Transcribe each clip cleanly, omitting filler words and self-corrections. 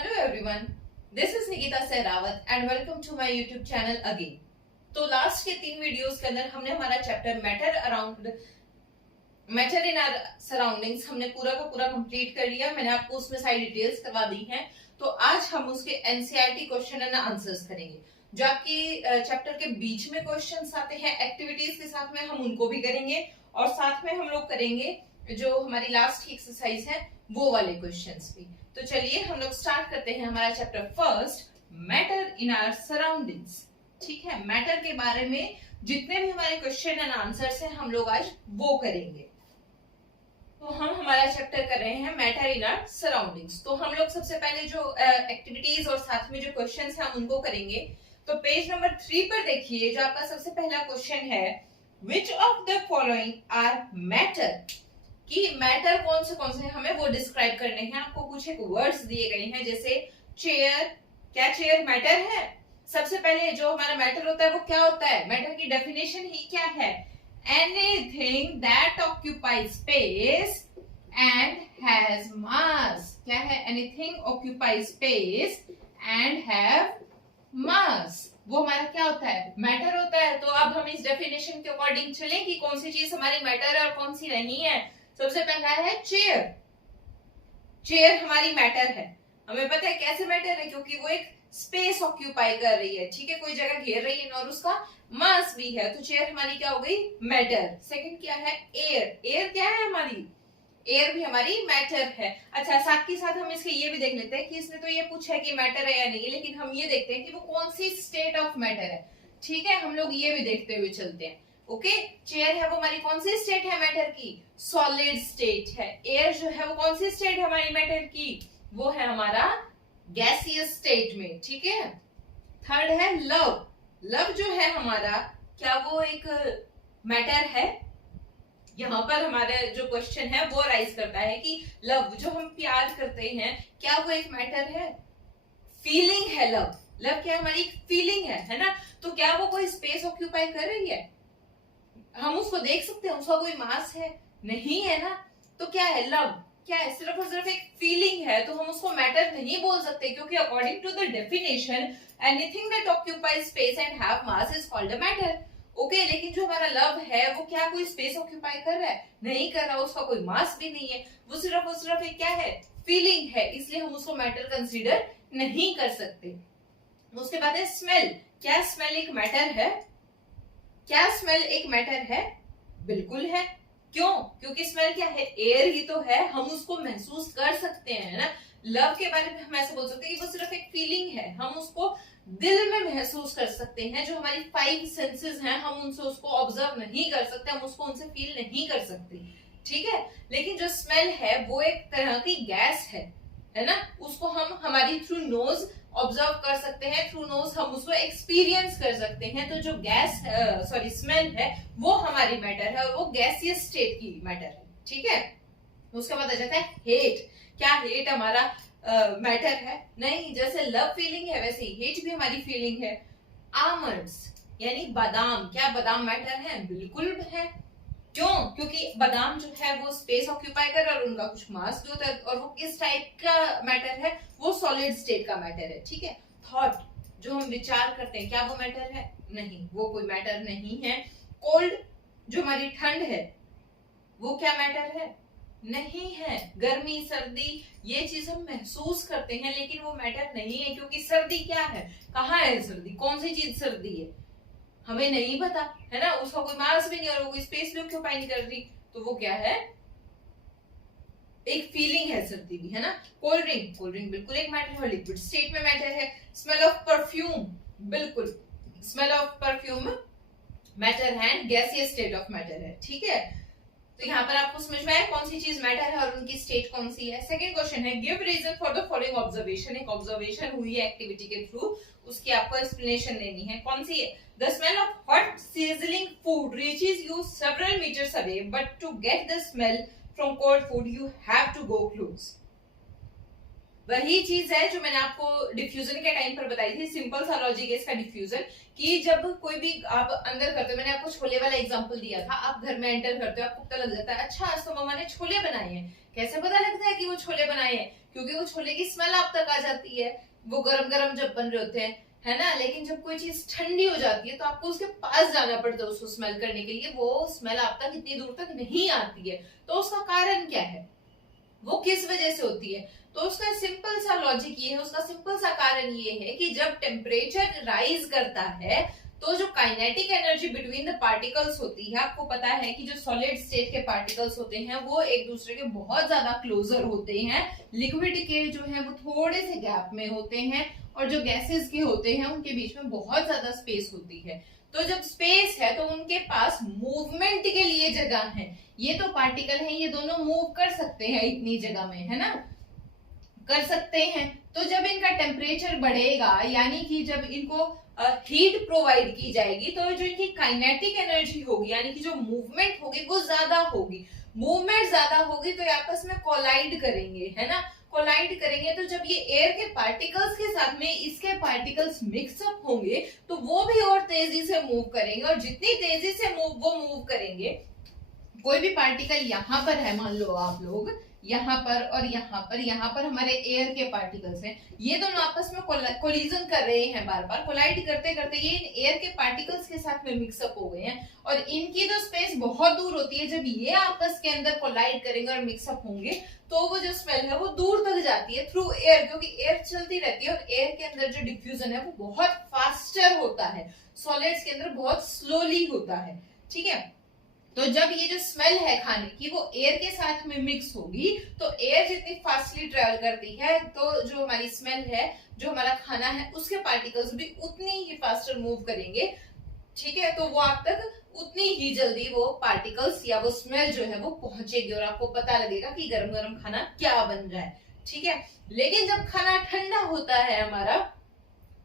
Hello everyone, this is Nikita Sehrawat and welcome to my YouTube channel again. तो last के 3 videos के अंदर हमने हमारा chapter matter in our surroundings हमने पूरा का पूरा कंप्लीट कर लिया। मैंने आपको उसमें सारी डिटेल्स करवा दी हैं। तो आज हम उसके एनसीईआरटी क्वेश्चन एंड आंसर्स करेंगे। जो आपकी चैप्टर के बीच में क्वेश्चंस आते हैं एक्टिविटीज के साथ में, हम उनको भी करेंगे और साथ में हम लोग करेंगे जो हमारी लास्ट की एक्सरसाइज है वो वाले क्वेश्चंस भी। तो चलिए हम लोग स्टार्ट करते हैं हमारा chapter first, matter in our surroundings. ठीक है, मैटर के बारे में जितने भी हमारे क्वेश्चन एंड आंसर्स हैं हम लोग आज वो करेंगे। तो हम हमारा चैप्टर कर रहे हैं मैटर इन आवर सराउंडिंग्स। तो हम लोग सबसे पहले जो एक्टिविटीज और साथ में जो क्वेश्चंस हैं हम उनको करेंगे। तो पेज नंबर 3 पर देखिए, जो आपका सबसे पहला क्वेश्चन है, which of the following are matter, कि मैटर कौन से हमें वो डिस्क्राइब करने हैं। आपको कुछ एक वर्ड्स दिए गए हैं, जैसे चेयर। क्या चेयर मैटर है? सबसे पहले जो हमारा मैटर होता है वो क्या होता है? मैटर की डेफिनेशन ही क्या है? Anything that occupies space and has मास। क्या है? Anything occupies space and have मास। वो हमारा क्या होता है? मैटर होता है। तो अब हम इस डेफिनेशन के अकॉर्डिंग चलें कि कौन सी चीज हमारी मैटर है और कौन सी नहीं है। सबसे पहला है चेयर। चेयर हमारी मैटर है। हमें पता है कैसे मैटर है, क्योंकि वो एक स्पेस ऑक्यूपाई कर रही है। ठीक है, कोई जगह घेर रही है और उसका मास भी है, तो चेयर हमारी क्या हो गई? मैटर। सेकंड क्या है? एयर। एयर क्या है हमारी? एयर भी हमारी मैटर है। अच्छा, साथ के साथ हम इसके ये भी देख लेते हैं कि इसने तो ये पूछा है कि मैटर है या नहीं, लेकिन हम ये देखते हैं कि वो कौन सी स्टेट ऑफ मैटर है। ठीक है, हम लोग ये भी देखते हुए चलते हैं। ओके, चेयर है वो हमारी कौन सी स्टेट है मैटर की? सॉलिड स्टेट है। एयर जो है वो कौन सी स्टेट है हमारी मैटर की? वो है हमारा गैसियस स्टेट में। ठीक है। थर्ड है लव। लव जो है हमारा, क्या वो एक मैटर है? यहाँ पर हमारे जो क्वेश्चन है वो राइज करता है कि लव, जो हम प्यार करते हैं, क्या वो एक मैटर है? फीलिंग है लव। लव क्या हमारी फीलिंग है ना? तो क्या वो कोई स्पेस ऑक्यूपाई कर रही है? हम उसको देख सकते हैं, उसका कोई मास है? नहीं है ना। तो क्या है? लव क्या है? सिर्फ और सिर्फ एक फीलिंग है, तो हम उसको मैटर नहीं बोल सकते, क्योंकि according to the definition anything that occupies space and have mass is called a matter. Okay, लेकिन जो हमारा लव है वो क्या कोई स्पेस ऑक्यूपाई कर रहा है? नहीं कर रहा, उसका कोई मास भी नहीं है। वो सिर्फ एक क्या है? फीलिंग है, इसलिए हम उसको मैटर कंसीडर नहीं कर सकते। उसके बाद है स्मेल। क्या स्मेल एक मैटर है? क्या स्मेल एक मैटर है? बिल्कुल है। क्यों? क्योंकि स्मेल क्या है? एयर ही तो है, हम उसको महसूस कर सकते हैं ना। लव के बारे में हम ऐसे बोल सकते हैं कि वो सिर्फ एक फीलिंग है, हम उसको दिल में महसूस कर सकते हैं। जो हमारी 5 सेंसेस हैं, हम उनसे उसको ऑब्जर्व नहीं कर सकते, हम उसको उनसे फील नहीं कर सकते। ठीक है, लेकिन जो स्मेल है वो एक तरह की गैस है ना। उसको हम हमारी थ्रू नोज ऑब्जर्व कर सकते हैं, थ्रू नोज हम उसको एक्सपीरियंस कर सकते हैं। तो जो स्मेल है वो हमारी मैटर है और वो गैसियस स्टेट की मैटर है। ठीक है, उसके बाद आ जाता है हेट। क्या हेट हमारा मैटर है? नहीं। जैसे लव फीलिंग है वैसे ही हेट भी हमारी फीलिंग है। आमंड्स यानी बादाम, क्या बादाम मैटर है? बिल्कुल है। क्यों? क्योंकि बादाम जो है वो स्पेस ऑक्यूपाई कर और उनका कुछ मास भी होता है, और वो किस टाइप का मैटर है? वो सॉलिड स्टेट का मैटर है। ठीक है। थॉट, जो हम विचार करते हैं, क्या वो मैटर है? नहीं, वो कोई मैटर नहीं है। कोल्ड, जो हमारी ठंड है, वो क्या मैटर है? नहीं है। गर्मी, सर्दी, ये चीज हम महसूस करते हैं, लेकिन वो मैटर नहीं है, क्योंकि सर्दी क्या है? कहाँ है सर्दी? कौन सी चीज सर्दी है? हमें नहीं पता, है ना। उसका कोई मास भी नहीं और वो कोई स्पेस भी ऑक्यूपाई नहीं कर रही, तो वो क्या है? एक फीलिंग है सर्दी भी, है ना। कोल्ड ड्रिंक, कोल्ड ड्रिंक बिल्कुल एक मैटर है, लिक्विड स्टेट में मैटर है। स्मेल ऑफ परफ्यूम, बिल्कुल स्मेल ऑफ परफ्यूम मैटर है, गैसियस स्टेट ऑफ मैटर है। ठीक है, तो यहाँ पर आपको समझ में आया कौन सी चीज मैटर है और उनकी स्टेट कौन सी है। सेकंड क्वेश्चन है, give reason for the following observation. एक ऑब्जर्वेशन हुई है एक्टिविटी के थ्रू, उसकी आपको एक्सप्लेनेशन देनी है। कौन सी है? The smell of hot sizzling food reaches you several meters away, but to get the smell from cold food you have to go close. वही चीज है जो मैंने आपको डिफ्यूजन के टाइम पर बताई थी, सिंपल सा लॉजिक है इसका डिफ्यूजन, कि जब कोई भी आप अंदर करते हो, मैंने आपको छोले वाला एग्जांपल दिया था, आप घर में एंटर करते हो, आपको पता लग जाता है अच्छा आज तो मम्मा ने छोले बनाए हैं। कैसे पता लगता है कि वो छोले बनाए हैं? क्योंकि वो छोले की स्मेल आप तक आ जाती है, वो गरम गरम जब बन रहे होते हैं, है ना। लेकिन जब कोई चीज ठंडी हो जाती है तो आपको उसके पास जाना पड़ता है उसको स्मेल करने के लिए, वो स्मेल आप तक इतनी दूर तक नहीं आती है। तो उसका कारण क्या है, वो किस वजह से होती है? तो उसका सिंपल सा लॉजिक ये है, उसका सिंपल सा कारण ये है कि जब टेम्परेचर राइज करता है तो जो kinetic energy between the particles होती है, आपको पता है कि जो सॉलिड स्टेट के पार्टिकल्स होते हैं वो एक दूसरे के बहुत ज्यादा क्लोजर होते हैं, लिक्विड के जो है वो थोड़े से गैप में होते हैं, और जो गैसेस के होते हैं उनके बीच में बहुत ज्यादा स्पेस होती है। तो जब स्पेस है तो उनके पास मूवमेंट के लिए जगह है। ये तो पार्टिकल है, ये दोनों मूव कर सकते हैं इतनी जगह में, है ना, कर सकते हैं। तो जब इनका टेम्परेचर बढ़ेगा, यानी कि जब इनको हीट प्रोवाइड की जाएगी, तो जो इनकी काइनेटिक एनर्जी होगी, यानी कि जो मूवमेंट होगी वो ज्यादा होगी। मूवमेंट ज्यादा होगी तो ये आपस में कोलाइड करेंगे, है ना, कोलाइड करेंगे। तो जब ये एयर के पार्टिकल्स के साथ में इसके पार्टिकल्स मिक्सअप होंगे तो वो भी और तेजी से मूव करेंगे, और जितनी तेजी से वो मूव करेंगे, कोई भी पार्टिकल यहाँ पर है, मान लो आप लोग यहाँ पर और यहाँ पर हमारे एयर के पार्टिकल्स हैं, ये दोनों आपस में कोलिजन कर रहे हैं, बार बार कोलाइड करते करते ये इन एयर के पार्टिकल्स के साथ में मिक्सअप हो गए हैं, और इनकी तो स्पेस बहुत दूर होती है। जब ये आपस के अंदर कोलाइड करेंगे और मिक्सअप होंगे तो वो जो स्मेल है वो दूर तक जाती है थ्रू एयर, क्योंकि एयर चलती रहती है, और एयर के अंदर जो डिफ्यूजन है वो बहुत फास्टर होता है, सॉलिड्स के अंदर बहुत स्लोली होता है, ठीक है। तो जब ये जो स्मेल है खाने की वो एयर के साथ में मिक्स होगी, तो एयर जितनी फास्टली ट्रेवल करती है तो जो हमारी स्मेल है, जो हमारा खाना है, उसके पार्टिकल्स भी उतनी ही फास्टर मूव करेंगे, ठीक है। तो वो आप तक उतनी ही जल्दी वो पार्टिकल्स या वो स्मेल जो है वो पहुंचेगी, और आपको पता लगेगा कि गरम गरम खाना क्या बन रहा है, ठीक है। लेकिन जब खाना ठंडा होता है हमारा,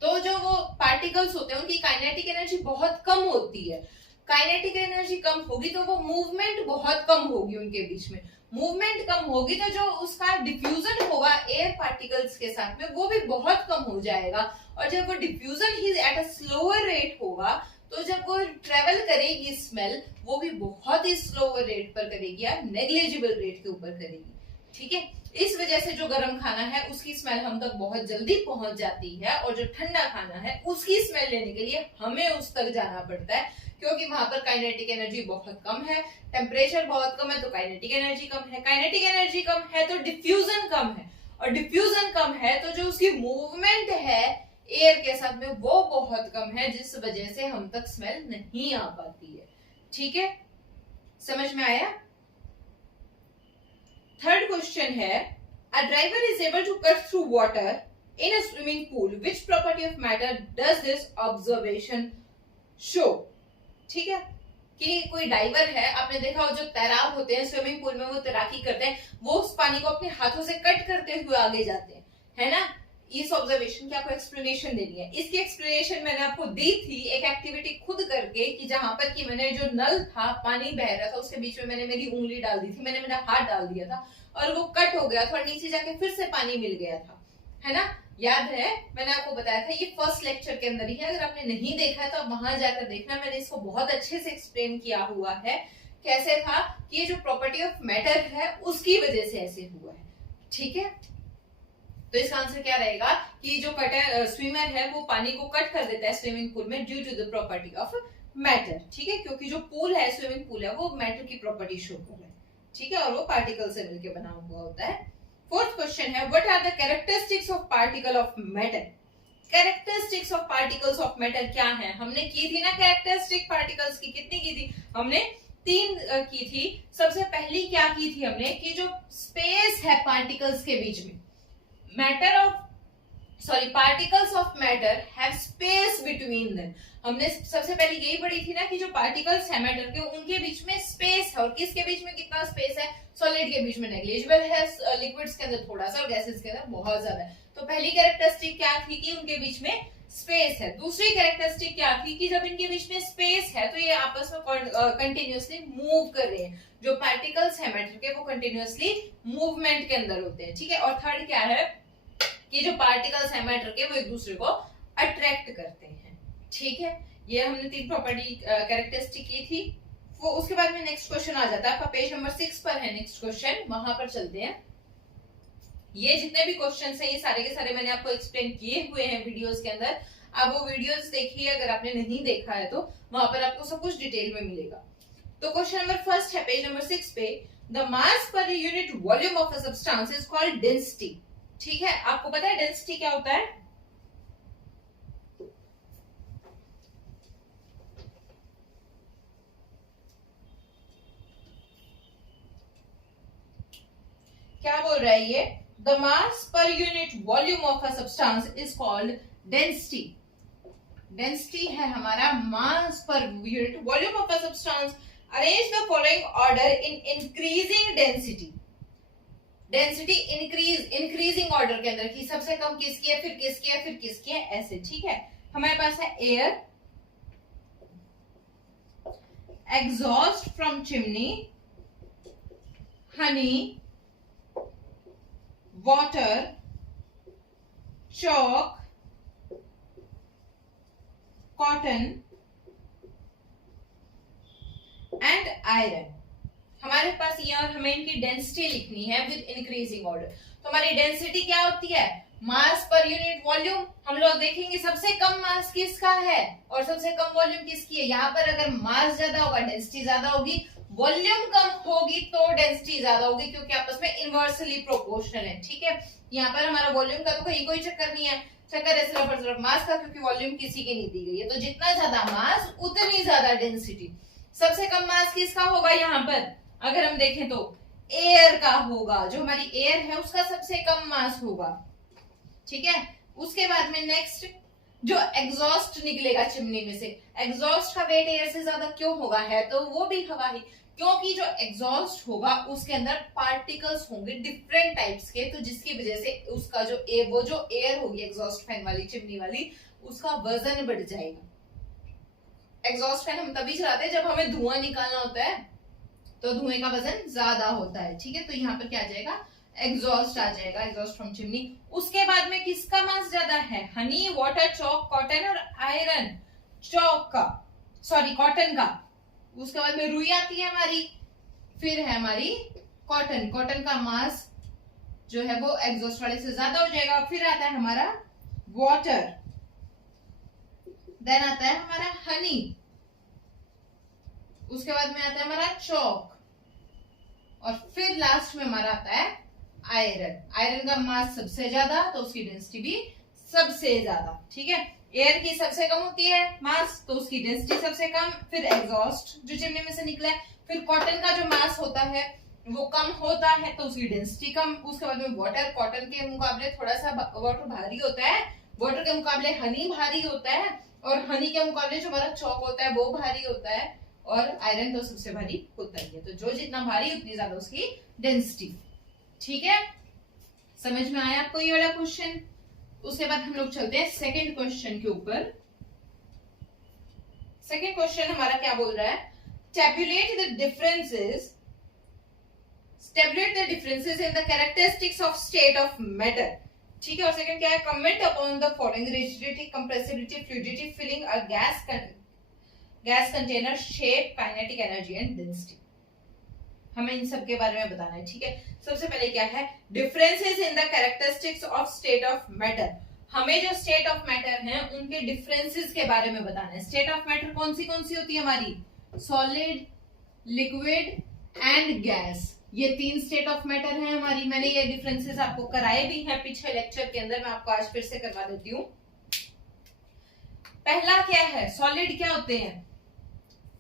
तो जो वो पार्टिकल्स होते हैं उनकी काइनेटिक एनर्जी बहुत कम होती है। काइनेटिक एनर्जी कम होगी तो वो मूवमेंट बहुत कम होगी, उनके बीच में मूवमेंट कम होगी, तो जो उसका डिफ्यूजन होगा एयर पार्टिकल्स के साथ में वो भी बहुत कम हो जाएगा। और जब वो diffusion he at a slower rate होगा, तो जब वो ट्रेवल करेगी स्मेल, वो भी बहुत ही स्लोअर रेट पर करेगी या नेग्लिजिबल रेट के ऊपर करेगी, ठीक है। इस वजह से जो गर्म खाना है उसकी स्मेल हम तक बहुत जल्दी पहुंच जाती है, और जो ठंडा खाना है उसकी स्मेल लेने के लिए हमें उस तक जाना पड़ता है, क्योंकि वहां पर काइनेटिक एनर्जी बहुत कम है, टेम्परेचर बहुत कम है, तो काइनेटिक एनर्जी कम है, काइनेटिक एनर्जी कम है तो डिफ्यूजन कम है, और डिफ्यूजन कम है तो जो उसकी मूवमेंट है एयर के साथ में वो बहुत कम है, जिस वजह से हम तक स्मेल नहीं आ पाती है, ठीक है, समझ में आया। थर्ड क्वेश्चन है, a driver is able to cut through water in a swimming pool, which property of matter does this observation show, ठीक है। कि कोई डाइवर है, आपने देखा हो जो तैराक होते हैं स्विमिंग पूल में, वो तैराकी करते हैं, वो उस पानी को अपने हाथों से कट करते हुए आगे जाते हैं, है ना। इस ऑब्जर्वेशन की आपको एक्सप्लेनेशन देनी है। इसकी एक्सप्लेनेशन मैंने आपको दी थी एक एक्टिविटी खुद करके, कि जहां पर कि मैंने जो नल था, पानी बह रहा था, उसके बीच में मैंने मेरी उंगली डाल दी थी, मैंने मेरा हाथ डाल दिया था और वो कट हो गया था, और नीचे जाके फिर से पानी मिल गया था, है ना, याद है, मैंने आपको बताया था। ये फर्स्ट लेक्चर के अंदर ही है, अगर आपने नहीं देखा है तो आप वहां जाकर देखना, मैंने इसको बहुत अच्छे से एक्सप्लेन किया हुआ है। कैसे था कि ये जो प्रॉपर्टी ऑफ मैटर है उसकी वजह से ऐसे हुआ है, ठीक है। तो इसका आंसर क्या रहेगा कि जो कटर स्विमर है वो पानी को कट कर देता है स्विमिंग पूल में due to the property of matter, ठीक है, क्योंकि जो पूल है, स्विमिंग पूल है, वो मैटर की प्रॉपर्टी शो कर रहा है, ठीक है, और वो पार्टिकल से मिलकर बना हुआ होता है। फोर्थ क्वेश्चन है, what are the characteristics of particle of matter. Characteristics of particles of matter क्या है, हमने की थी ना कैरेक्टरिस्टिक पार्टिकल्स की, कितनी की थी हमने, 3 की थी। सबसे पहली क्या की थी हमने, कि जो स्पेस है पार्टिकल्स के बीच में, particles of matter have space between them. हमने सबसे पहले यही पढ़ी थी ना कि जो पार्टिकल्स है मैटर के, उनके बीच में स्पेस है, और किसके बीच में कितना स्पेस है, सॉलिड के बीच में नेग्लिजिबल है, लिक्विड्स के अंदर थोड़ा सा और गैसेस के अंदर बहुत ज्यादा है। तो पहली कैरेक्टरिस्टिक क्या थी कि उनके बीच में स्पेस है। दूसरी कैरेक्टरिस्टिक क्या थी कि जब इनके बीच में स्पेस है तो ये आपस में कंटिन्यूअसली मूव कर रहे हैं। जो पार्टिकल्स है मैटर के वो कंटिन्यूअसली मूवमेंट के अंदर होते हैं, ठीक है। और थर्ड क्या है कि जो पार्टिकल्स है मैटर के वो एक दूसरे को अट्रैक्ट करते हैं। ठीक है, ये हमने 3 प्रॉपर्टी कैरेक्टरिस्टिक की थी। वो उसके बाद में नेक्स्ट क्वेश्चन आ जाता है आपका पेज नंबर 6 पर है नेक्स्ट क्वेश्चन, वहां पर चलते हैं। ये जितने भी क्वेश्चंस हैं ये सारे के सारे मैंने आपको एक्सप्लेन किए हुए हैं वीडियोस के अंदर। आप वो वीडियोस देखिए अगर आपने नहीं देखा है तो, वहां पर आपको सब कुछ डिटेल में मिलेगा। तो क्वेश्चन नंबर फर्स्ट है पेज नंबर 6 पे, the mass per unit volume of a substance is called density. ठीक है, आपको पता है डेंसिटी क्या होता है? क्या बोल रहा है ये? The mass per unit volume of a substance is called density. Density है हमारा mass per unit volume of a substance. Arrange the following order in increasing density. Density increasing order के अंदर की सबसे कम किसकी है, फिर किसकी है, फिर किसकी है, ऐसे। ठीक है, हमारे पास है air, exhaust from chimney, Honey, water, chalk, cotton and iron. हमारे पास ये और हमें इनकी डेंसिटी लिखनी है विद इंक्रीजिंग ऑर्डर। तो हमारी डेंसिटी क्या होती है? Mass per unit volume. हम लोग देखेंगे सबसे कम मास किसका है और सबसे कम वॉल्यूम किसकी है। यहाँ पर अगर मास ज्यादा होगा डेंसिटी ज्यादा होगी, वॉल्यूम कम होगी तो डेंसिटी ज्यादा होगी, क्योंकि आपस में इनवर्सली प्रोपोर्शनल है। ठीक है, यहाँ पर हमारा वॉल्यूम का तो कहीं कोई चक्कर नहीं है, चक्कर है सिर्फ और सिर्फ मास का, क्योंकि वॉल्यूम किसी की नहीं दी गई है। तो जितना ज्यादा मास उतनी ज्यादा डेंसिटी। सबसे कम मास किसका होगा यहाँ पर? अगर हम देखें तो एयर का होगा, जो हमारी एयर है उसका सबसे कम मास होगा। ठीक है, उसके बाद में नेक्स्ट जो एग्जॉस्ट निकलेगा चिमनी में से, एग्जॉस्ट का वेट एयर से ज्यादा क्यों होगा? है तो वो भी हवा ही, क्योंकि जो एग्जॉस्ट होगा उसके अंदर पार्टिकल्स होंगे डिफरेंट टाइप्स के, तो जिसकी वजह से उसका जो वो जो एयर होगी एग्जॉस्ट फैन वाली चिमनी वाली, उसका वजन बढ़ जाएगा। एग्जॉस्ट फैन हम तभी चलाते हैं जब हमें धुआं निकालना होता है, तो धुएं का वजन ज्यादा होता है। ठीक है, तो यहाँ पर क्या आ जाएगा? एग्जॉस्ट आ जाएगा, एग्जॉस्ट फ्रॉम चिमनी। उसके बाद में किसका मास ज्यादा है? हनी, वाटर, चॉक, कॉटन और आयरन। चॉक का, सॉरी कॉटन का। उसके बाद में रुई आती है हमारी, फिर है हमारी कॉटन। कॉटन का मास जो है वो एग्जॉस्ट वाले से ज्यादा हो जाएगा। फिर आता है हमारा वाटर, देन आता है हमारा हनी, उसके बाद में आता है हमारा चॉक, और फिर लास्ट में हमारा आता है आयरन। आयरन का मास सबसे ज्यादा तो उसकी डेंसिटी भी सबसे ज्यादा। ठीक है, एयर की सबसे कम होती है मास तो उसकी डेंसिटी सबसे कम, फिर एग्जॉस्ट जो चिमनी में से निकला है, फिर कॉटन का जो मास होता है वो कम होता है तो उसकी डेंसिटी कम। उसके बाद में वाटर, कॉटन के मुकाबले थोड़ा सा वाटर भारी होता है, वाटर के मुकाबले हनी भारी होता है, और हनी के मुकाबले जो हमारा चॉक होता है वो भारी होता है, और आयरन तो सबसे भारी होता ही है। तो जो जितना भारी उतनी ज्यादा उसकी डेंसिटी। ठीक है, समझ में आया आपको ये वाला क्वेश्चन? उसके बाद हम लोग चलते हैं सेकंड क्वेश्चन के ऊपर। सेकंड क्वेश्चन हमारा क्या बोल रहा है? tabulate the differences in the characteristics of state of matter। ठीक है, और सेकंड क्या है? comment upon the following: rigidity, compressibility, fluidity, filling a gas container, shape, kinetic energy and density। हमें इन सब के बारे में बताना है। ठीक है, सबसे पहले क्या है? Differences in the characteristics of state of matter. हमें जो स्टेट ऑफ मैटर हैं उनके डिफरेंसेस के बारे में बताना है। स्टेट ऑफ मैटर कौन सी होती है हमारी? Solid, liquid and gas. ये 3 स्टेट ऑफ मैटर हैं हमारी। मैंने ये डिफरेंसेस आपको कराए भी हैं पिछले लेक्चर के अंदर, मैं आपको आज फिर से करवा देती हूँ। पहला क्या है? सॉलिड क्या होते हैं?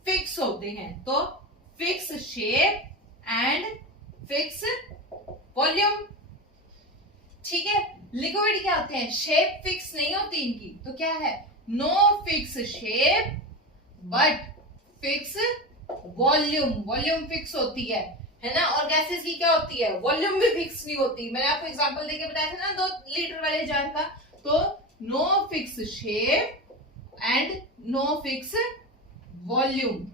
फिक्स होते हैं, तो fix shape and fix volume. ठीक है, लिक्विड क्या होते हैं? शेप फिक्स नहीं होती इनकी, तो क्या है? No fix shape but fix volume. Volume fix होती है ना। और गैसेस की क्या होती है? वॉल्यूम भी फिक्स नहीं होती। मैंने आपको एग्जांपल देके बताया था ना 2 लीटर वाले जार का। तो no fix shape and no fix volume.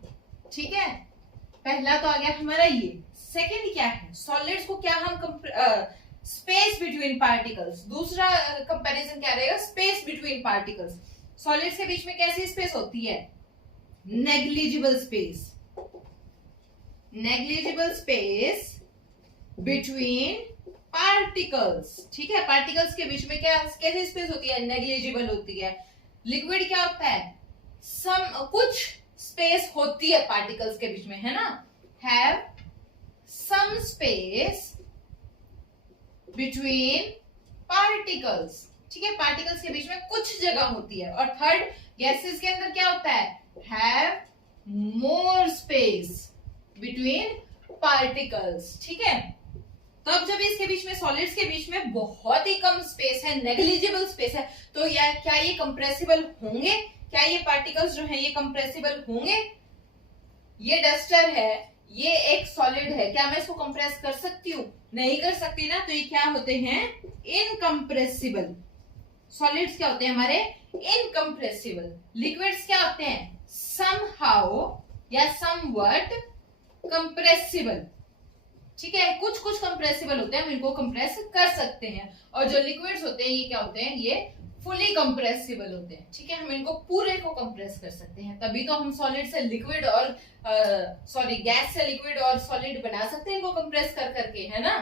ठीक है, पहला तो आ गया हमारा ये। सेकंड क्या है? सॉलिड्स को क्या हम स्पेस बिटवीन पार्टिकल्स, दूसरा कंपैरिजन क्या रहेगा, स्पेस बिटवीन पार्टिकल्स। सॉलिड्स के बीच में कैसी स्पेस होती है, negligible space, negligible space between particles, ठीक है। पार्टिकल्स के बीच में क्या कैसी स्पेस होती है, नेग्लिजिबल होती है। लिक्विड क्या होता है, कुछ स्पेस होती है पार्टिकल्स के बीच में, है ना, have some space between particles, ठीक है, पार्टिकल्स के बीच में कुछ जगह होती है। और थर्ड, गैसेस के अंदर क्या होता है, have more space between particles, ठीक है। तो अब जब इसके बीच में, सॉलिड्स के बीच में बहुत ही कम स्पेस है, नेग्लिजिबल स्पेस है, तो क्या ये कंप्रेसिबल होंगे, क्या ये पार्टिकल्स जो है ये कंप्रेसिबल होंगे। ये डस्टर है, ये एक सॉलिड है, क्या मैं इसको कंप्रेस कर सकती हूँ, नहीं कर सकती ना, तो ये क्या होते हैं, इनकंप्रेसिबल। सॉलिड्स क्या होते हैं हमारे, इनकंप्रेसिबल। लिक्विड्स क्या होते हैं, समहाउ या समवट कंप्रेसिबल, ठीक है। कुछ कुछ कंप्रेसिबल होते हैं, हम इनको कंप्रेस कर सकते हैं। और जो लिक्विड्स होते हैं ये क्या होते हैं, ये फुली कंप्रेसिबल होते हैं, ठीक है, हम इनको पूरे को कंप्रेस कर सकते हैं। तभी तो हम सॉलिड से लिक्विड और गैस से लिक्विड और सॉलिड बना सकते हैं इनको कंप्रेस कर करके, है ना।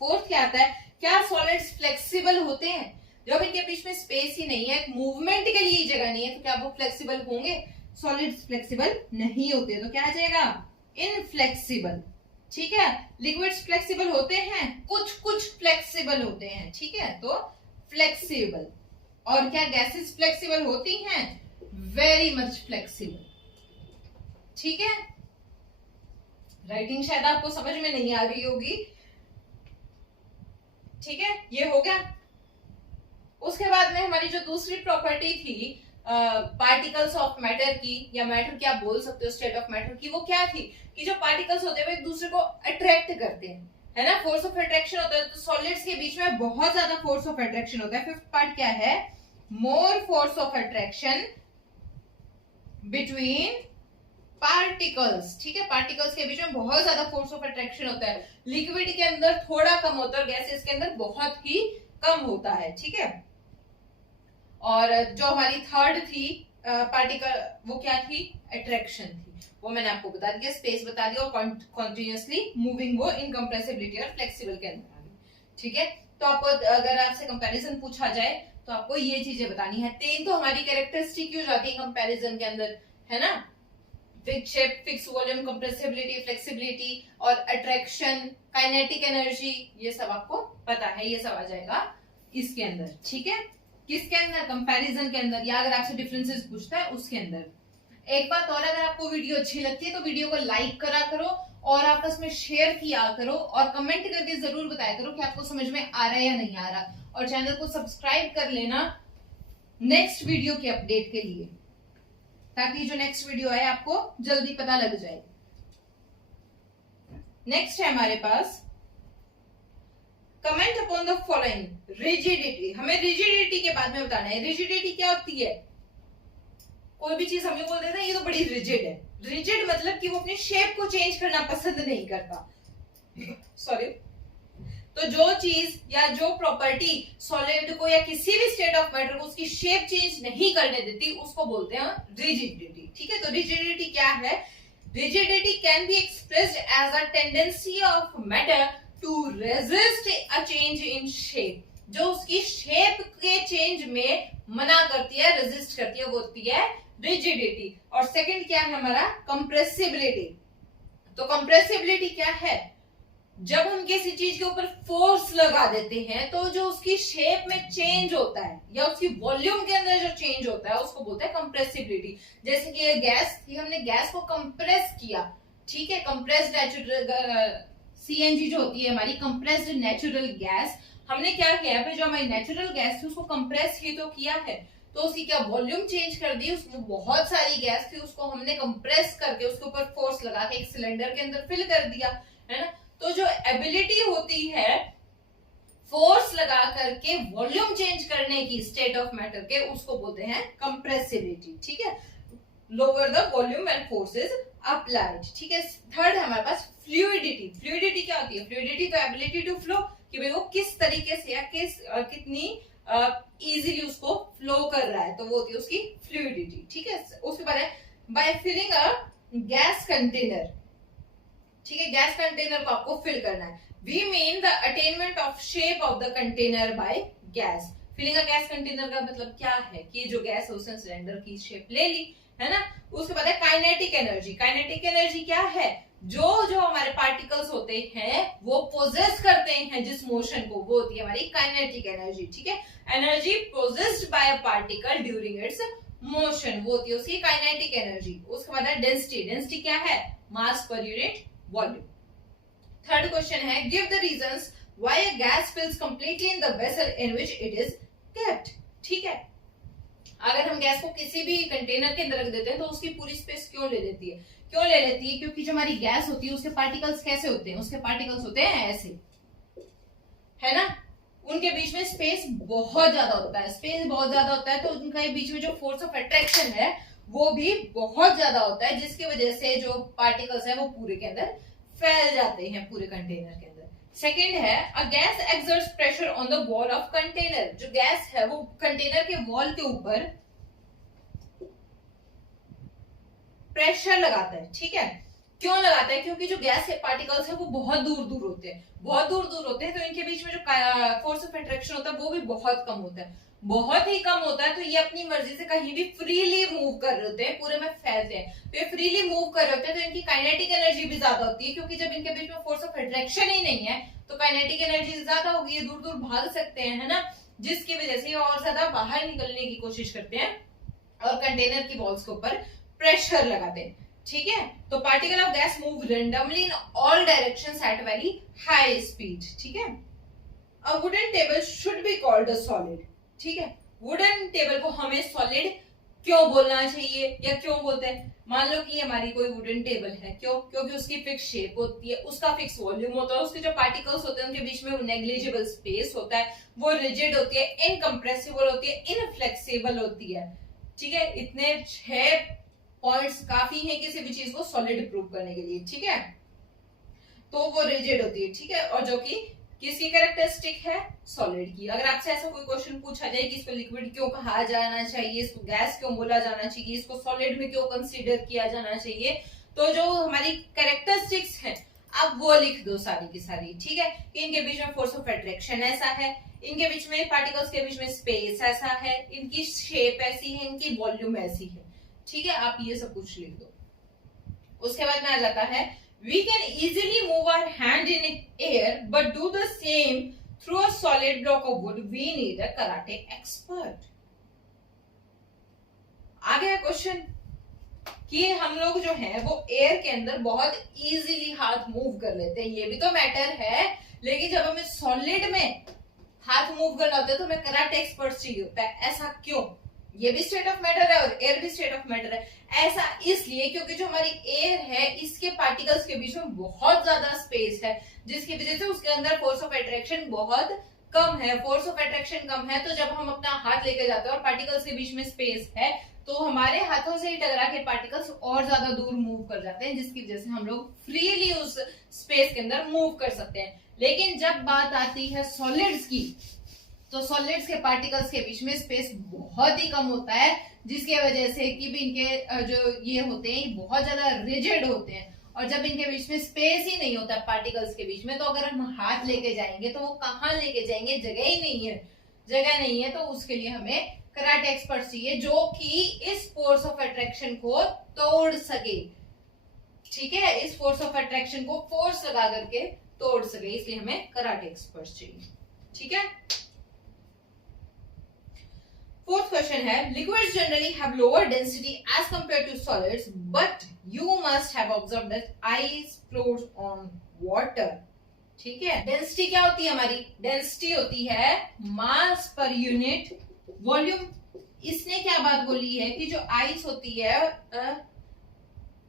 फोर्थ क्या आता है, क्या सॉलिड्स फ्लेक्सिबल होते हैं, जब इनके बीच में स्पेस ही नहीं है, मूवमेंट के लिए जगह नहीं है, तो क्या वो फ्लेक्सिबल होंगे, सॉलिड्स फ्लेक्सिबल नहीं होते, तो क्या आ जाएगा, इनफ्लेक्सिबल, ठीक है। लिक्विड्स फ्लेक्सिबल होते हैं, कुछ कुछ फ्लेक्सिबल होते हैं, ठीक है, तो फ्लेक्सिबल। और क्या गैसेस फ्लेक्सिबल होती हैं, वेरी मच फ्लेक्सिबल, ठीक है। राइटिंग शायद आपको समझ में नहीं आ रही होगी, ठीक है, ये हो गया। उसके बाद में हमारी जो दूसरी प्रॉपर्टी थी पार्टिकल्स ऑफ मैटर की, या मैटर क्या बोल सकते हो, स्टेट ऑफ मैटर की, वो क्या थी कि जो पार्टिकल्स होते हैं वो एक दूसरे को अट्रैक्ट करते हैं, है ना, फोर्स ऑफ अट्रैक्शन होता है। तो सॉलिड्स के बीच में बहुत ज्यादा फोर्स ऑफ अट्रैक्शन होता है। फिफ्थ पार्ट क्या है, more force of attraction between particles, ठीक है, पार्टिकल्स के बीच में बहुत ज्यादा फोर्स ऑफ अट्रैक्शन होता है। लिक्विड के अंदर थोड़ा कम होता है और गैसेस के अंदर बहुत ही कम होता है, ठीक है। और जो हमारी थर्ड थी पार्टिकल, वो क्या थी, अट्रैक्शन थी, वो मैंने आपको बता दिया, स्पेस बता दिया, और कॉन्टिन्यूसली मूविंग वो इनकंप्रेसिबिलिटी और फ्लेक्सिबल के अंदर आ गई, ठीक है। तो आपको अगर आपसे कंपैरिजन पूछा जाए तो आपको ये चीजें बतानी है। 3 तो हमारी कैरेक्टरिस्टिक हो जाती है कंपैरिजन के अंदर, है ना, fix shape, fix volume, compressibility, flexibility और अट्रैक्शन, काइनेटिक एनर्जी, ये सब आपको पता है, ये सब आ जाएगा इसके अंदर, ठीक है। किसके अंदर, कंपैरिजन के अंदर, या अगर आपसे डिफरेंसेस पूछता है उसके अंदर। एक बात और, अगर आपको वीडियो अच्छी लगती है तो वीडियो को लाइक करा करो और आपस में शेयर किया करो और कमेंट करके जरूर बताया करो कि आपको समझ में आ रहा है या नहीं आ रहा, और चैनल को सब्सक्राइब कर लेना नेक्स्ट वीडियो के अपडेट के लिए, ताकि जो नेक्स्ट वीडियो है आपको जल्दी पता लग जाए। नेक्स्ट है हमारे पास comment upon the following, rigidity. हमें रिजिडिटी के बाद में बताना है, रिजिडिटी क्या होती है, कोई भी चीज हमें बोल देता है ये तो बड़ी रिजिड है। रिजिड मतलब कि वो अपनी शेप को चेंज करना पसंद नहीं करता, सॉरी। तो जो चीज या जो प्रॉपर्टी सॉलिड को या किसी भी स्टेट ऑफ मैटर को उसकी शेप चेंज नहीं करने देती, उसको बोलते हैं रिजिडिटी, ठीक है। तो रिजिडिटी क्या है, rigidity can be expressed as a tendency of matter to resist a change in shape, जो उसकी शेप के चेंज में मना करती है, रेजिस्ट करती है, वो होती है रिजिडिटी। और सेकंड क्या है हमारा, कंप्रेसिबिलिटी। तो कंप्रेसिबिलिटी क्या है, जब हम किसी चीज के ऊपर फोर्स लगा देते हैं तो जो उसकी शेप में चेंज होता है या उसकी वॉल्यूम के अंदर जो चेंज होता है उसको बोलते हैं कंप्रेसिबिलिटी। जैसे कि ये गैस थी, हमने गैस को कंप्रेस किया, ठीक है, कंप्रेस्ड नेचुरल सीएनजी जो होती है हमारी कंप्रेस्ड नेचुरल गैस, हमने क्या किया है, जो हमारी नेचुरल गैस थी उसको कंप्रेस ही तो किया है, तो उसकी क्या वॉल्यूम चेंज कर दी, उसमें बहुत सारी गैस थी, उसको हमने कंप्रेस करके उसके ऊपर फोर्स लगा के एक सिलेंडर के अंदर फिल कर दिया, है ना। तो जो एबिलिटी होती है फोर्स लगा करके वॉल्यूम चेंज करने की स्टेट ऑफ मैटर के, उसको बोलते हैं कंप्रेसिबिलिटी, ठीक है। Lower the volume and force is applied, ठीक है। थर्ड है हमारे पास फ्लूइडिटी। फ्लूइडिटी क्या होती है, फ्लूइडिटी तो एबिलिटी टू फ्लो, कि भाई वो किस तरीके से या कितनी इजीली उसको फ्लो कर रहा है, तो वो होती है उसकी फ्लूइडिटी। ठीक है, उसके बाद है by filling a gas container. ठीक है, गैस कंटेनर को आपको फिल करना है। We mean the attainment of shape of the container by gas. Filling a gas container का मतलब क्या है कि जो गैस है उसने सिलेंडर की शेप ले ली, है ना। उसके बाद है काइनेटिक एनर्जी। काइनेटिक एनर्जी क्या है, जो हमारे पार्टिकल्स होते हैं वो पोजेस करते हैं जिस मोशन को, वो होती है हमारी काइनेटिक एनर्जी। ठीक है, energy possessed by a particle during its motion, वो होती है उसकी काइनेटिक एनर्जी। उसके बाद है डेंसिटी। डेंसिटी क्या है, mass per unit volume. Third question है give the reasons why a gas fills completely in the vessel in which it is kept. ठीक है, अगर हम गैस को किसी भी कंटेनर के अंदर रख देते हैं तो उसकी पूरी स्पेस क्यों ले लेती है, क्यों ले लेती है, क्योंकि जो हमारी गैस होती है उसके पार्टिकल्स कैसे होते हैं, उसके पार्टिकल्स होते हैं ऐसे, है ना। उनके बीच में स्पेस बहुत ज्यादा होता है, स्पेस बहुत ज्यादा होता है, तो उनके बीच में जो फोर्स ऑफ अट्रैक्शन है वो भी बहुत ज्यादा होता है, जिसकी वजह से जो पार्टिकल्स है वो पूरे के अंदर फैल जाते हैं, पूरे कंटेनर के अंदर। सेकेंड है a gas exerts pressure on the wall of container. जो गैस है वो कंटेनर के वॉल के ऊपर प्रेशर लगाता है। ठीक है, क्यों लगाता है, क्योंकि जो गैस के पार्टिकल्स है वो बहुत दूर दूर होते हैं, बहुत दूर दूर होते हैं, तो इनके बीच में जो फोर्स ऑफ अट्रैक्शन होता है वो भी बहुत कम होता है, बहुत ही कम होता है। तो ये अपनी मर्जी से कहीं भी फ्रीली मूव कर रहे होते हैं, पूरे में फैलते हैं, तो ये फ्रीली मूव कर रहे होते हैं, तो इनकी काइनेटिक एनर्जी भी ज्यादा होती है, क्योंकि जब इनके बीच में फोर्स ऑफ अट्रैक्शन ही नहीं है तो काइनेटिक एनर्जी ज्यादा होगी, ये दूर दूर भाग सकते हैं, है ना, जिसकी वजह से और ज्यादा बाहर निकलने की कोशिश करते हैं और कंटेनर की वॉल्स के ऊपर प्रेशर लगाते हैं। ठीक है, तो particle of gas move randomly in all directions at very high speed. ठीक है, a wooden table should be called a solid. ठीक है, वुडन टेबल को हमें सॉलिड क्यों बोलना चाहिए या क्यों बोलते हैं, मान लो कि हमारी कोई वुडन टेबल है, क्यों, क्योंकि उसकी फिक्स शेप होती है, उसका फिक्स वॉल्यूम होता है, उसके जो पार्टिकल्स होते हैं उनके बीच में नेग्लिजिबल स्पेस होता है, वो रिजिड होती है, इनकम्प्रेसिबल होती है, इनफ्लेक्सिबल होती है। ठीक है, इतने 6 पॉइंट्स काफी हैं किसी भी चीज को सॉलिड प्रूव करने के लिए। ठीक है, तो वो रिजिड होती है। ठीक है, और जो कि किसकी कैरेक्टरिस्टिक है, सॉलिड की। अगर आपसे ऐसा कोई क्वेश्चन पूछा जाए कि इसको लिक्विड क्यों कहा जाना चाहिए, इसको गैस क्यों बोला जाना चाहिए, इसको सॉलिड में क्यों कंसीडर किया जाना चाहिए, तो जो हमारी कैरेक्टरिस्टिक्स है आप वो लिख दो सारी की सारी। ठीक है, इनके बीच में फोर्स ऑफ अट्रैक्शन ऐसा है, इनके बीच में पार्टिकल्स के बीच में स्पेस ऐसा है, इनकी शेप ऐसी है, इनकी वॉल्यूम ऐसी है। ठीक है, आप ये सब कुछ लिख दो। उसके बाद में आ जाता है we can easily move our hand in air but do the same through a solid block of wood. We need a karate expert. आ गया क्वेश्चन कि हम लोग जो है वो एयर के अंदर बहुत इजीली हाथ मूव कर लेते हैं, ये भी तो मैटर है, लेकिन जब हमें सॉलिड में हाथ मूव करना होता है तो हमें कराटे एक्सपर्ट चाहिए होता है। ऐसा क्यों, ये भी स्टेट ऑफ मैटर है और एयर भी स्टेट ऑफ मैटर है। ऐसा इसलिए क्योंकि जो हमारी एयर है इसके पार्टिकल्स के बीच में बहुत ज्यादा स्पेस है, जिसकी वजह से उसके अंदर फोर्स ऑफ अट्रैक्शन बहुत कम है। फोर्स ऑफ अट्रैक्शन कम है तो जब हम अपना हाथ लेके जाते हैं और पार्टिकल्स के बीच में स्पेस है तो हमारे हाथों से ही टकरा के पार्टिकल्स और ज्यादा दूर मूव कर जाते हैं, जिसकी वजह से हम लोग फ्रीली उस स्पेस के अंदर मूव कर सकते हैं। लेकिन जब बात आती है सॉलिड्स की तो सॉलिड्स के पार्टिकल्स के बीच में स्पेस बहुत ही कम होता है, जिसकी वजह से कि भी इनके जो ये होते हैं बहुत ज्यादा रिजिड होते हैं, और जब इनके बीच में स्पेस ही नहीं होता पार्टिकल्स के बीच में तो अगर हम हाथ लेके जाएंगे तो वो कहाँ लेके जाएंगे, जगह ही नहीं है, जगह नहीं है। तो उसके लिए हमें कराटे एक्सपर्ट चाहिए जो कि इस फोर्स ऑफ अट्रैक्शन को तोड़ सके। ठीक है, इस फोर्स ऑफ अट्रैक्शन को फोर्स लगा करके तोड़ सके, इसलिए हमें कराटे एक्सपर्ट चाहिए। ठीक है, फोर्थ क्वेश्चन है liquids generally have lower density as compare to solids but you must have observed that ice floats on water. ठीक है, डेंसिटी क्या होती है हमारी, डेंसिटी होती है मास पर यूनिट वॉल्यूम। इसने क्या बात बोली है कि जो आइस होती है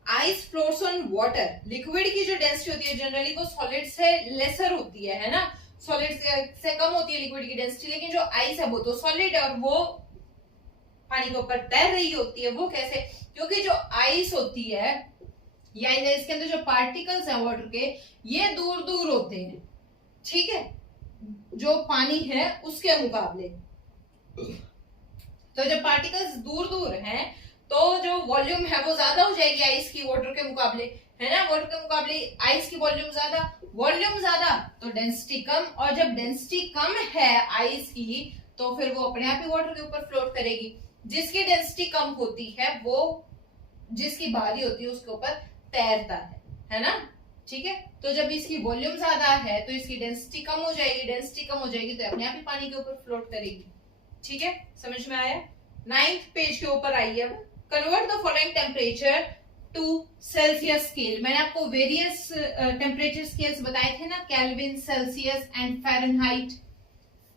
ice floats on water, liquid की जो डेंसिटी होती है जनरली वो सॉलिड से लेसर होती है ना, सॉलिड से कम होती है लिक्विड की डेंसिटी, लेकिन जो आइस है वो तो सॉलिड है और वो पानी के ऊपर तैर रही होती है। वो कैसे, क्योंकि जो आइस होती है या इसके अंदर जो पार्टिकल्स हैं वाटर के ये दूर दूर होते हैं। ठीक है, जो पानी है उसके मुकाबले। तो जब पार्टिकल्स दूर दूर हैं तो जो वॉल्यूम है वो ज्यादा हो जाएगी आइस की वाटर के मुकाबले, है ना। वाटर के मुकाबले आइस की वॉल्यूम ज्यादा तो डेंसिटी कम, और जब डेंसिटी कम है आइस की तो फिर वो अपने आप ही वाटर के ऊपर फ्लोट करेगी। जिसकी डेंसिटी कम होती है वो जिसकी बारी होती है उसके ऊपर तैरता है ना। ठीक है, तो जब इसकी वॉल्यूम ज्यादा है तो इसकी डेंसिटी कम हो जाएगी, डेंसिटी कम हो जाएगी तो अपने आप ही पानी के ऊपर फ्लोट करेगी। ठीक है, समझ में आया। 9th पेज के ऊपर आइए। अब convert the following temperature to Celsius scale. मैंने आपको वेरियस टेम्परेचर स्केल्स बताए थे ना, Kelvin, Celsius and Fahrenheit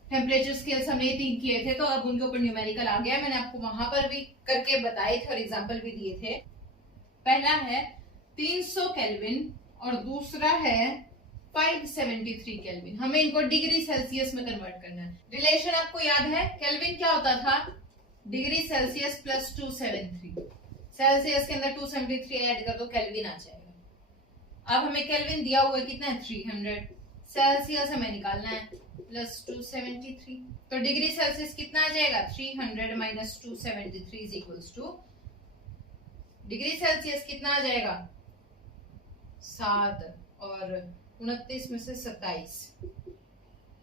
temperature scales हमने 3 किए थे, तो अब उनके ऊपर न्यूमेरिकल आ गया। मैंने आपको वहां पर भी करके बताए थे और एग्जांपल भी दिए थे। पहला है 300 केल्विन और दूसरा है 573 केल्विन। हमें इनको डिग्री सेल्सियस में कन्वर्ट करना है। रिलेशन आपको याद है, केल्विन क्या होता था, डिग्री सेल्सियस प्लस 273। सेल्सियस के अंदर 273 ऐड कर दो, केल्विन आ जाएगा। अब हमें केल्विन दिया हुआ है कितना है 300, सेल्सियस हमें निकालना है प्लस 273। तो डिग्री सेल्सियस कितना आ जाएगा 300 minus 273 is equals two degree Celsius कितना आ जाएगा 7 और 29 में से 27।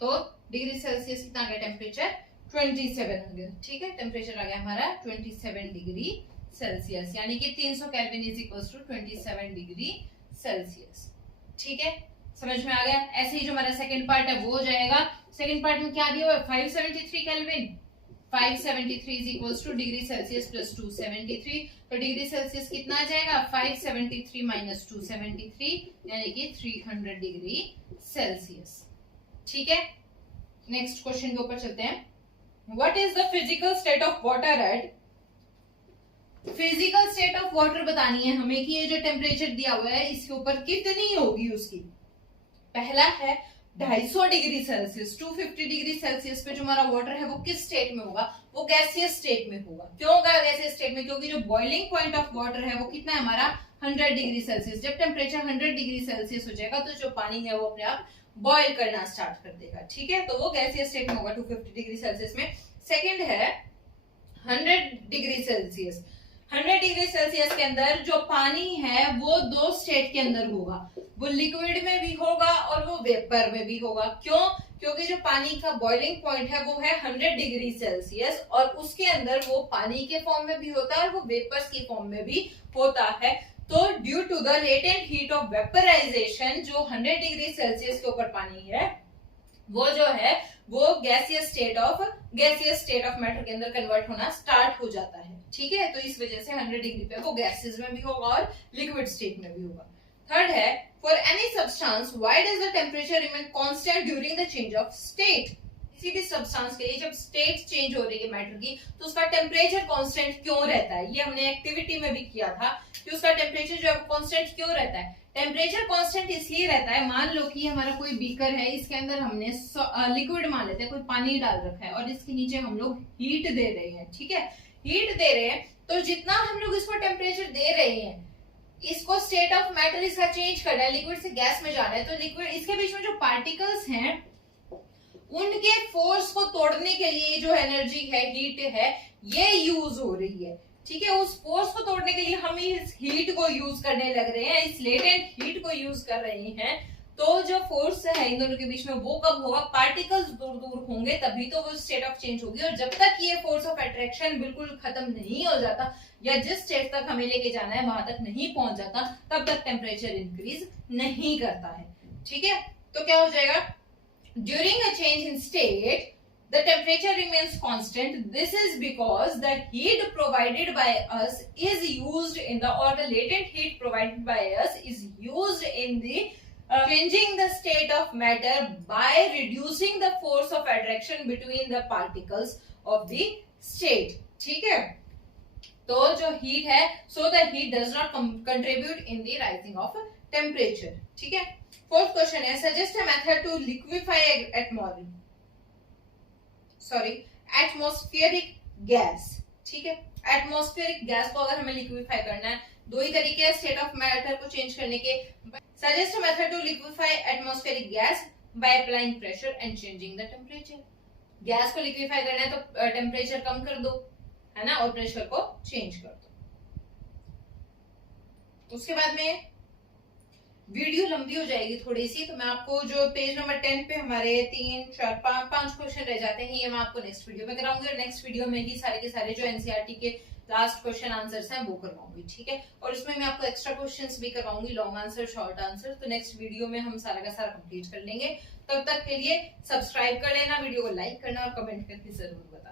तो डिग्री सेल्सियस कितना आ गया टेम्परेचर 27 हो गया। ठीक है, टेम्परेचर आ गया हमारा 27 डिग्री सेल्सियस, यानी कि 300 Kelvin is equals to 27 degree Celsius. ठीक है, समझ में आ गया। ऐसे ही जो हमारा सेकंड पार्ट है वो हो जाएगा। सेकंड पार्ट में क्या दिया हुआ है 573 kelvin, 573 is equals two degree Celsius plus 273। तो डिग्री सेल्सियस कितना आ जाएगा 573 माइनस 273 यानी कि 300 डिग्री सेल्सियस। ठीक है, नेक्स्ट क्वेश्चन के ऊपर चलते हैं। What is the physical state of water at, physical state of water बतानी है हमें कि ये जो टेम्परेचर दिया हुआ है इसके ऊपर कितनी होगी उसकी। पहला है 250 डिग्री सेल्सियस, 250 डिग्री सेल्सियस पे जो हमारा वाटर है वो किस स्टेट में होगा, वो गैसियस स्टेट में होगा। क्यों होगा गैसियस स्टेट में, क्योंकि जो बॉइलिंग पॉइंट ऑफ वाटर है वो कितना है हमारा 100 डिग्री सेल्सियस। जब टेम्परेचर 100 डिग्री सेल्सियस हो जाएगा तो जो पानी है वो अपने आप बॉयल करना स्टार्ट कर देगा। ठीक है, तो वो गैसियस स्टेट में होगा 250 डिग्री सेल्सियस में। सेकेंड है 100 डिग्री सेल्सियस। 100 डिग्री सेल्सियस के अंदर जो पानी है वो 2 स्टेट के अंदर होगा, वो लिक्विड में भी होगा और वो वेपर में भी होगा। क्यों, क्योंकि जो पानी का बॉइलिंग पॉइंट है वो है 100 डिग्री सेल्सियस और उसके अंदर वो पानी के फॉर्म में भी होता है और वो वेपर्स की फॉर्म में भी होता है। तो due to the latent heat of vaporisation जो 100 डिग्री सेल्सियस के ऊपर पानी है वो जो है वो गैसियस स्टेट ऑफ मैटर के अंदर कन्वर्ट होना स्टार्ट हो जाता है। ठीक है, तो इस वजह से 100 डिग्री पे वो गैसेस में भी होगा और लिक्विड स्टेट में भी होगा। थर्ड है for any substance why does the temperature remain constant during the change of state. किसी भी सब्सटेंस के लिए जब स्टेट चेंज हो रही है मैटर की तो उसका टेम्परेचर कांस्टेंट क्यों रहता है। ये हमने एक्टिविटी में भी किया था कि उसका टेम्परेचर जो है कांस्टेंट क्यों रहता है। टेम्परेचर कांस्टेंट इसलिए रहता है, मान लो कि हमारा कोई बीकर है, इसके अंदर हमने लिक्विड मान लेते हैं, कोई पानी डाल रखा है और इसके नीचे हम लोग हीट दे रहे हैं। ठीक है, हीट दे रहे हैं तो जितना हम लोग इसको टेम्परेचर दे रहे हैं इसको स्टेट ऑफ मैटर इसका चेंज करना है, लिक्विड से गैस में जाना है। तो लिक्विड इसके बीच में जो पार्टिकल्स हैं उनके फोर्स को तोड़ने के लिए जो एनर्जी है हीट है ये यूज हो रही है। ठीक है, उस फोर्स को तोड़ने के लिए हम इस हीट को यूज करने लग रहे हैं, इस लेटेंट हीट को यूज कर रहे हैं। तो जो फोर्स है इन दोनों के बीच में वो कब होगा, पार्टिकल्स दूर दूर होंगे तभी तो वो स्टेट ऑफ चेंज होगी। और जब तक ये फोर्स ऑफ अट्रैक्शन बिल्कुल खत्म नहीं हो जाता या जिस स्टेट तक हमें लेके जाना है वहां तक नहीं पहुंच जाता तब तक टेम्परेचर इंक्रीज नहीं करता है। ठीक है, तो क्या हो जाएगा during a change in state the temperature remains constant. This is because the heat provided by us is used in the or the latent heat provided by us is used in the changing the state of matter by reducing the force of attraction between the particles of the state. ठीक है, तो जो heat है so the heat does not contribute in the rising of temperature. ठीक है, fourth question है suggest a method to liquefy atmospheric gas. ठीक है, एटमॉस्फेरिक गैस को अगर हमें लिक्विफाई करना है दो ही तरीके हैं स्टेट ऑफ मैटर को चेंज करने के। Suggest method to liquefy atmospheric gas by applying pressure and changing the temperature. Gas को लिक्विफाई करना है तो टेम्परेचर कम कर दो, है ना, और प्रेशर को चेंज कर दो। उसके बाद में वीडियो लंबी हो जाएगी थोड़ी सी, तो मैं आपको जो पेज नंबर 10 पे हमारे 3 4 5 क्वेश्चन रह जाते हैं, ये मैं आपको नेक्स्ट वीडियो में कराऊंगी, और नेक्स्ट वीडियो में ही सारे के सारे जो एनसीईआरटी के लास्ट क्वेश्चन आंसर्स हैं वो करवाऊंगी, ठीक है। और उसमें मैं आपको एक्स्ट्रा क्वेश्चंस भी करवाऊंगी, लॉन्ग आंसर, शॉर्ट आंसर, तो नेक्स्ट वीडियो में हम सारा का सारा कंप्लीट कर लेंगे। तब तक के लिए सब्सक्राइब कर लेना, वीडियो को लाइक करना और कमेंट करके जरूर बताना।